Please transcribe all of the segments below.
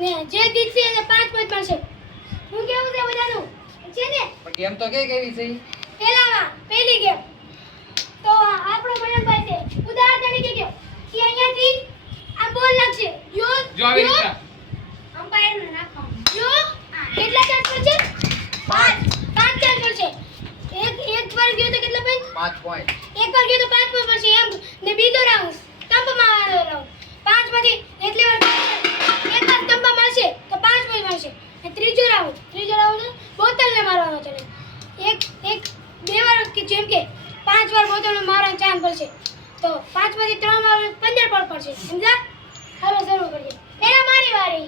ને જે જીતશે એને 5 પોઈન્ટ મળશે. હું કેવું છે બધાનું છે ને? ગેમ તો કેવી છે? પહેલી ગેમ તો આપણો મયંકભાઈ છે. ઉદાહરણ તરીકે કહો કે અહીંયાથી આ બોલ લાગશે. જો આવી રીતના અમ્પાયર ને નાખવાનું. જો કેટલા ચાન્સ પડશે? 5 ચાન્સ પડશે. એક વાર ગયો તો કેટલા પોઈન્ટ? 5 પોઈન્ટ. એક વાર ગયો તો 5 પોઈન્ટ પડશે એમ. ને બીજો રાઉન્ડ સ્તંભમાં વાળો રાઉન્ડ 5 માંથી એટલી વાર એક વાર સ્તંભમાં મારશે તો 5 પોઈન્ટ મળશે. અને ત્રીજો રાઉન્ડ બોતલને મારવાનો છે. એક બે વાર કે જેમ કે 5 વાર બોતલને મારવાનો ચાન્સ પડશે તો 5 માંથી 3 વાર 15 પોઈન્ટ પડશે. સમજા? હાલો શરૂ કરીએ. એના મારી વારી.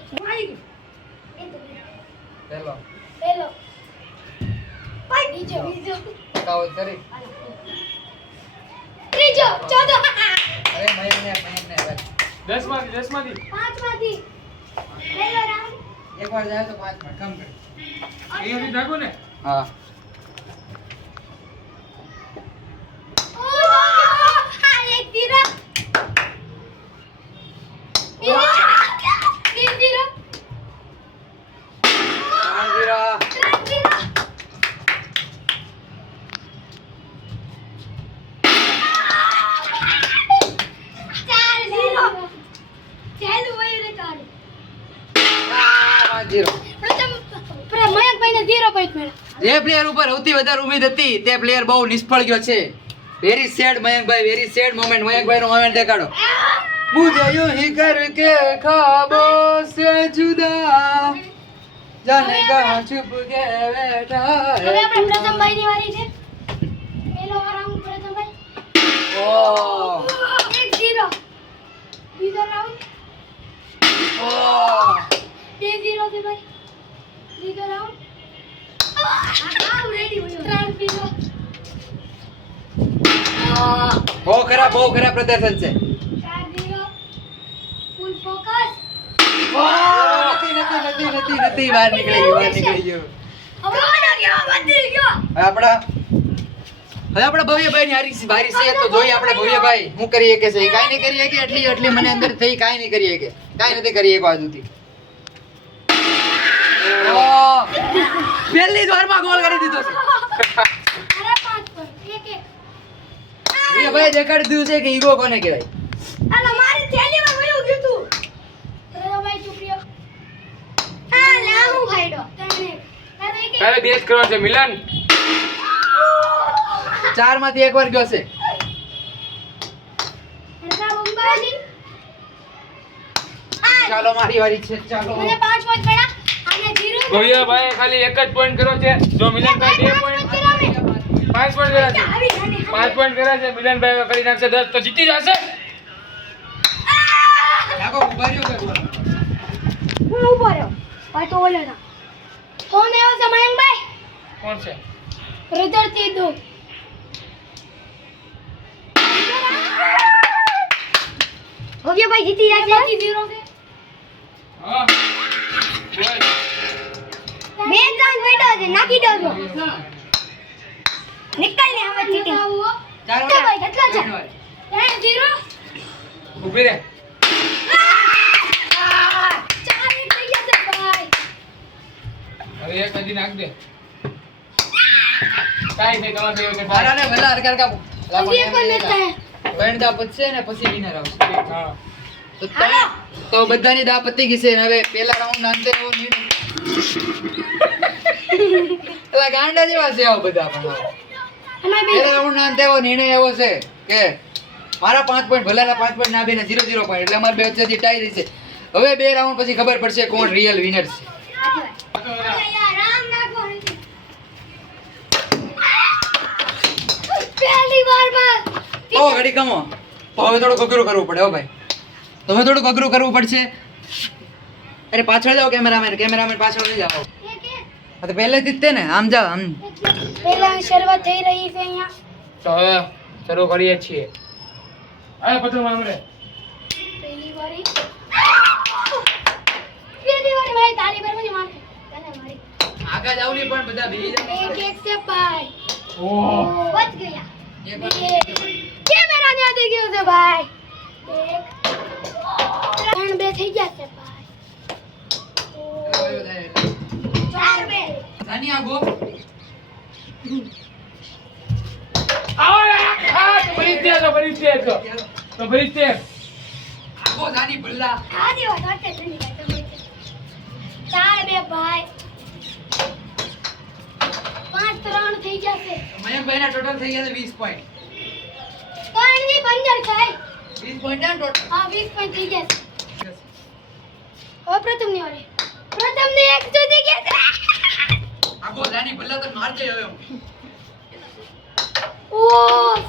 પેલો બીજો કાવ કરી. ત્રીજો ચોથો. અરે મયંકને 10 માંથી 5 માંથી પહેલો રાઉન્ડ. એકવાર જાય તો 5 માં કમ કરે. અહીંયાથી નાખો ને. હા. એક તીરા. તીરા. આંજીરા. મયંકભાઈને 0 પોઈન્ટ મળ્યા. જે પ્લેયર ઉપર સૌથી વધારે ઉમ્મીદ હતી તે પ્લેયર બહુ નિષ્ફળ ગયો છે. Very sad Mayankbhai, very sad moment. Mayankbhai નો મોમેન્ટ દેખાડો. મુझे यूं ही करके ख्वाबों से जुदा जाने कहां छुप के बैठा હવે है આપણે પ્રથમભાઈની વારી છે. પહેલો રાઉન્ડ પ્રથમભાઈ. ઓહ 1-0. બીજો રાઉન્ડ ઓહ 2-0 છે ભાઈ. ત્રીજો રાઉન્ડ રેડી હોય. 3-0. બહુ ખરાબ પ્રદર્શન છે. 4-0. Full focus. નથી બહાર નીકળી ગયું. હવે આપણા ભવ્યભાઈ ની હારી છે તો જોઈએ આપણે ભવ્યભાઈ શું કરીએ કે છે. કાઈ નહીં કરીએ કે એટલી મને અંદર થઈ કાઈ નહીં કરીએ કે કાઈ નથી કરીએ એક બાજુથી. પહેલી જ વારમાં ગોલ કરી દીધો છે. અરે 5 પોઈન્ટ. 1-1. ભવ્યભાઈ દેખાડી દીધું છે કે ઈગો કોને કહેવાય. અલા મારી થેલીમાં વયું ગયું તું. પ્રથમભાઈ ચૂપ રહ્યો. હા લા હું ભાઈડો. તારે બેસ કરવાનો છે મિલન. 4 માંથી એક વાર ગયો છે. ચાલો મારી વારી છે. ચાલો મને 5 પોઈન્ટ પડ્યા અને 0 ભવ્યભાઈ ખાલી એક જ પોઈન્ટ કર્યો છે. જો મિલનભાઈ 2 પોઈન્ટ 5 પોઈન્ટ કર્યા છે. 5 પોઈન્ટ કર્યા છે. મિલનભાઈ કરી નાખશે 10 તો જીતી જશે. લાગો ઉભા રહ્યો કે બોલો. હું ઉભો રહ્યો. ભાઈ તો ઓલે ના. ફોન આવ્યો છે મયંકભાઈ. કોણ છે? બ્રધરથી દો. ભવ્યભાઈ જીતી ગયા છે. 0 છે. હા બોલ. બે ત્રણ બેઠો છે નાખી દો છો. નિકલ ને હવે જીતી. 4 ભાઈ કેટલા છે? વાર 0. ઊભી રહે. 4 થઈ ગયા છે ભાઈ. હવે એક હજી નાખ દે. કાઈ નહીં તમારે એવું કે મારા ને ભલા હરકાર કા લાગો હજી એક પણ નથી થાય. પૈણદા પતશે ને પછી વિનર આવશે. હા તો બધાની દા પતી ગઈ છે ને હવે પહેલા રાઉન્ડ ના અંતે એવો નિર્ણય એલા ગાંડા જેવા છે આવો બધા પણ અમારે બે પહેલા રાઉન્ડ ના અંતે એવો નિર્ણય એવો છે કે મારા 5 પોઈન્ટ ભલાના 5 પોઈન્ટ ના બેને 0-0 પોઈન્ટ એટલે અમાર બે વચ્ચેથી ટાઈ રહી છે. હવે બે રાઉન્ડ પછી ખબર પડશે કોણ રિયલ વિનર છે. રામ નાખો. પહેલી વારમાં ઓ ઘડી કમો તો હવે થોડું અઘરું કરવું પડે હો ભાઈ. તમે થોડું અઘરું કરવું પડશે. અરે પાછળ જાઓ કેમેરામેન પાછળ નહીં જાઓ. હા તો પહેલેથી જ તે ને આમ જાઓ આમ. પહેલા શરૂઆત થઈ રહી છે અહીંયા. તો હવે શરૂ કરીએ છીએ. આ પ્રથમ આમરે પહેલી વારી ભાઈ તાલી પર મને માર તને મારી આગળ જાવલી પણ બધા બેહી જાવ. એક છે ભાઈ. ઓહ બચ ગયા. એક વાર કેમેરા ને આદી ગયો છે ભાઈ. 1 3 2 થઈ ગયા છે ભાઈ. આવ્યો જાય 4-2. જાની આગો આવો રે આ તો ભરી દે તો ભરી દે તો ભરી દે આગો જાની ભલ્લા આ દેવા સાચે ધની ભાઈ તમે 4-2 ભાઈ 5-3 થઈ જશે મયંકભાઈ ના ટોટલ થઈ ગયા છે 20 પોઈન્ટ ત્રણ ની 15 થાય 20 પોઈન્ટ ના ટોટલ હા 20 પોઈન્ટ થઈ જશે હવે પ્રથમ ની વારી પ્રથમ ને 1 સુધી ગયા છે આગો જાની ભલ્લા તો માર દે હવે ઓ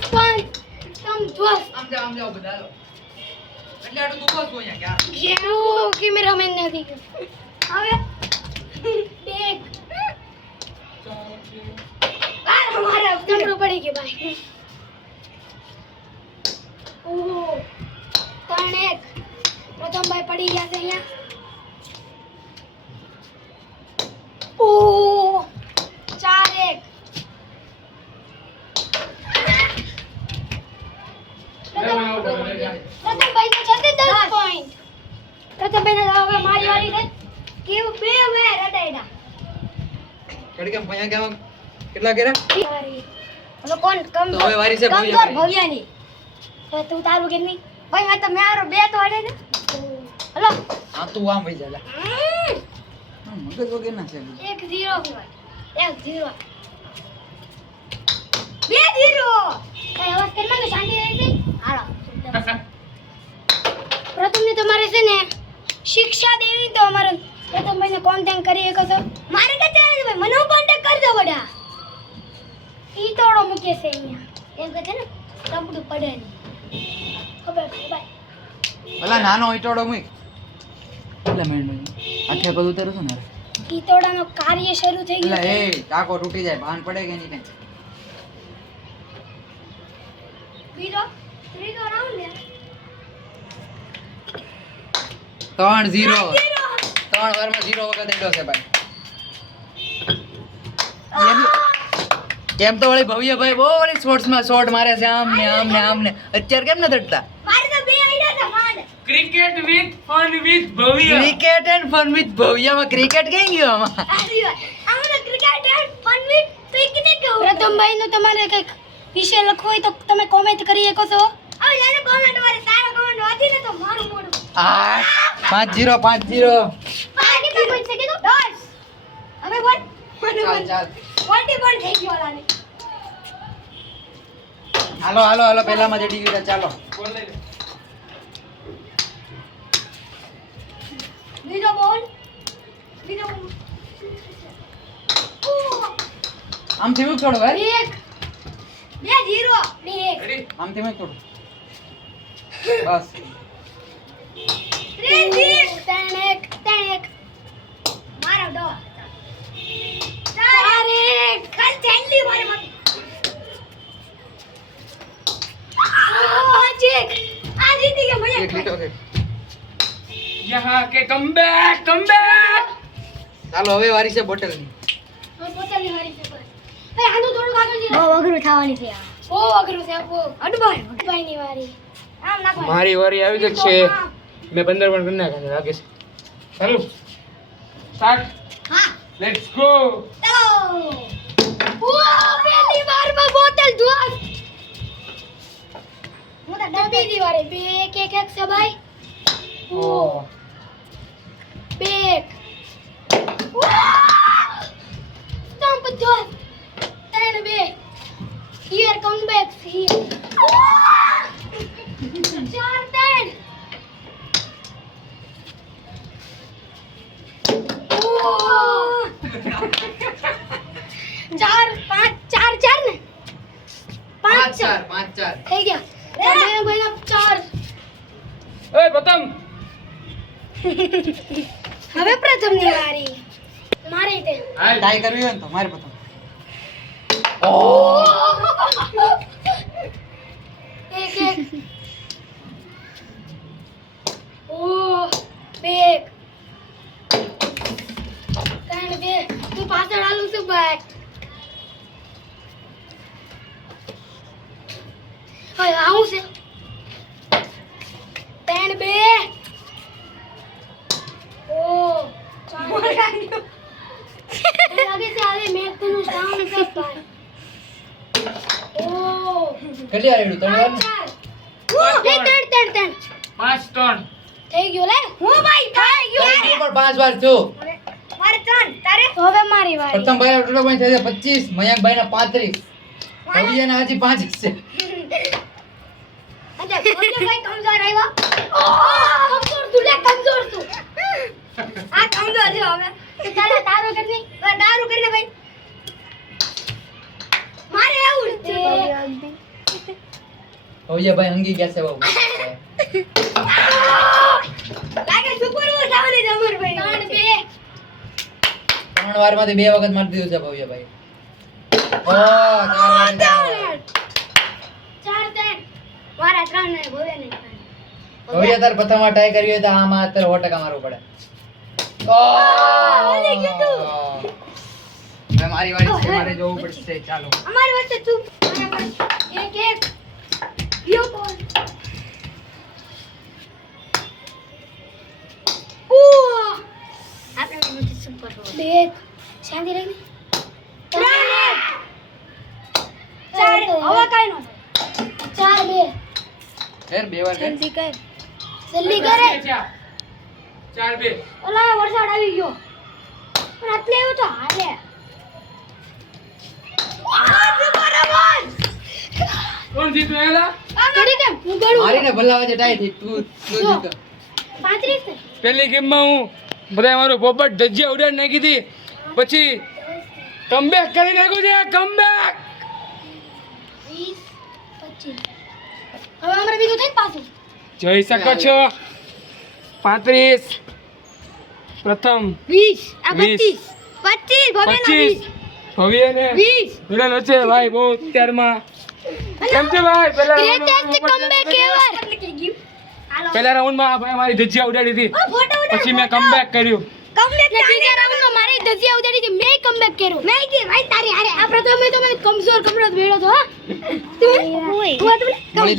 પણ તમ જોસ આમ જાઓ બધા લો એટલે આટલું તું બસ અહીંયા ક્યાં જેનું કેમેરામેન નથી હવે એક મારા નંબર પડી ગયો ભાઈ ઓ 3-1 પ્રથમ ભાઈ પડી ગયા છે અહીંયા ઓ 4-1 પ્રથમ ભાઈ ને છે 10 પોઈન્ટ પ્રથમ ભાઈ ને હવે મારી વારી છે કેવું બે વે રડાઈડા કડી કેમ પૈયા કેમ કેટલા કર્યા વારી હવે કોણ કમ તો હવે વારી છે કમજોર ભવ્યાની હવે તું તારું કે નહીં ભાઈ આ તો મારો બે તો અડે ને હલો આ તું આમ વઈ જા મગજ વગર ના છે 1-0 1-0 2-0 કઈ અવાજ કરી માંગે શાંતિ રહી હાલો પ્રથમ ને તમારે છે ને શિક્ષા દેવી તો અમારે પ્રથમ ભાઈને કોન્ટેક્ટ કરી શકો છો મારે કે ચાલે ભાઈ મને કોન્ટેક્ટ કરજો બડા ઈ તોડો મૂકે છે અહીંયા એમ કે છે ને તમડું પડે નહીં ખબર છે ભાઈ ભલા નાનો ઈટોડો મૂક એટલે મેં આખે બધું ઉતારું છું ને ઈ તોડાનો કાર્ય શરૂ થઈ એટલે ગયું એ ટાકો તૂટી જાય ભાન પડે કે નહીં કઈ બીજો ત્રીજો રાઉન્ડ લે 3-0 3 વારમાં 0 વખત એડો છે ભાઈ કેમ તો વળી ભવ્ય ભાઈ બહુ વળી શોર્ટ્સમાં શોર્ટ મારે છે આમ ને અત્યારે કેમ ન તડતા મારે તો બે આઈડિયા છે માંડ cricket with fun with Bhavya cricket and fun with ભવ્યમાં ક્રિકેટ કઈ ગયો આમાં આમને cricket and fun with picnic Pratham ભાઈ નું તમારે કઈક વિષય લખવો હોય તો તમે કોમેન્ટ કરી શકો છો હવે જેને કોમેન્ટ વાળે સારો કોમેન્ટ વાંચી ને તો મારું મોઢું 5-0 પાણી તો કોઈ છે કીધું 10 હવે બોલ ચાલ 41 થઈ ગયો લાને હાલો પહેલામાં જડી ગયું ચાલો બોલ લઈ લે. બીજો બોલ આમથી મૂક થોડો ભાઈ 1-2-0 Ready? આમથી મૂક થોડું બસ 3-1 મારો ડો 4-1 ખાલી છેલ્લી વારે મત આ જીતી ગયા એક ભૈયા લીટો કે यहाँ के कमबैक ચાલો હવે વારી છે બોટલની પોતાની વારી છે બસ એ આનું થોડું આગળ જઈએ બહુ અઘરું થવાની છે બહુ અઘરું છે બહુ અડભાઈ ની વારી આમ નાખો મારી વારી આવી જ છે મેં 15 પણ કરી નાખ્યા છે લાગે છે ચાલો સ્ટાર્ટ હા લેટ્સ ગો ચલો ઓ પહેલી વારમાં બોટલ ધોસ હું તો ડબ્બી ની વારી બે એક છે ભાઈ ઓ બે સ્ટમ્પ ધોસ 3-2 હિયર કમ બેક હિયર 4-3 ચાર પાંચ ચાર ચાર ને 5-4 5-4 થઈ ગયા ભાઈ ભાઈ 4 એ પ્રથમ હવે પ્રથમ ની વારી મારી તે હાલ ટાઈ કરવી હોય ને તો મારે પ્રથમ એક ઓ બે ત્રણ બે તું પાછળ હાલું છું ભાઈ હવે આવું છે ત્રણ બે ઓ ચાર કેટલી વાર રેડ્યું? 3 વાર ને? 4 ત્રણ 5 ટર્ન. થઈ ગયો લે હું ભાઈ થઈ ગયો તારી પણ 5 વાર થયો. મારે 3 તારે તો હવે મારી વારી પ્રથમ ભાઈ ટોટલ પોઈન્ટ થયા 25, મયંકભાઈ ના 35, ભવ્યના હજી 5 જ છે. અરે ભવ્ય ભાઈ કમજોર આવ્યો કમજોર તું લે કમજોર તું આ કમજોર છે હવે તારે તારું કરી દારૂ કરીને ભાઈ મારે એવું જ છે ભવ્યભાઈ હંગી ગયા છે બહુ. લાગે સુપરવું જવાની જમર ભાઈ 3 વારમાંથી 2 વખત મારી દીધું છે ભવ્યભાઈ. ઓ 4 વાર. 4 મારા 3 ને ભવ્ય ને ભવ્ય તાર પ્રથમ વાર ટ્રાય કરવી હોય તો આમાં અત્યારે 100% મારવું પડે. ઓલી કીધું. હવે મારી વારી છે, મારે જોવું પડશે. ચાલો અમારી વચ્ચે તું એક એક યો કોણ ઓ આપણે મુઠી સુપર હો બે શાંતિ રહી 4 હવે કાઈ નો 4 2 ફેર 2 વાર કર. જલ્દી કર જલ્દી કરે 4 2. ઓલા વરસાદ આવી ગયો પણ આટલે આવ્યો તો હાલે કોણ જીત્યું એલા? ઘડી કેમ હું ગળું મારીને ભલા વચ્ચે ટાઈ થઈ. તું જીતો. 35 પેલી ગેમમાં હું બધા મારું પોપટ ધજ્જિયા ઉડાડી નાખી હતી, પછી કમબેક કરી નાખ્યું છે. કમબેક 20 25 હવે અમારે બીજું થઈ પાછું જોઈ શકો છો. 35 પ્રથમ 20 આ 20. 25 ભવ્ય ને 20 વિલન વચ્ચે ભાઈ બહુ અત્યારમાં કેમ છે ભાઈ? પહેલા રાઉન્ડમાં ભાઈ મારી ધજ્જિયા ઉડાડી હતી, પછી મેં કમબેક કર્યું. બીજા રાઉન્ડમાં મારી ધજિયા ઉડાડી હતી મેં કમબેક કર્યો મેં કે ભાઈ તારી હારે આ પ્રથમ મેં તો મને કમજોર કમરો ભેળો તો હા તું મળી